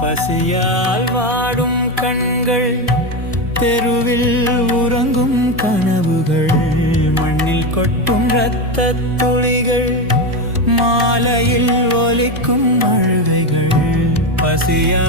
பசியால் வாடும் கண்கள், தெருவில் உறங்கும் கனவுகள், மண்ணில் கொட்டும் இரத்தத் துளிகள், மாலையில் ஒலிக்கும் அழுகைகள். பசியால்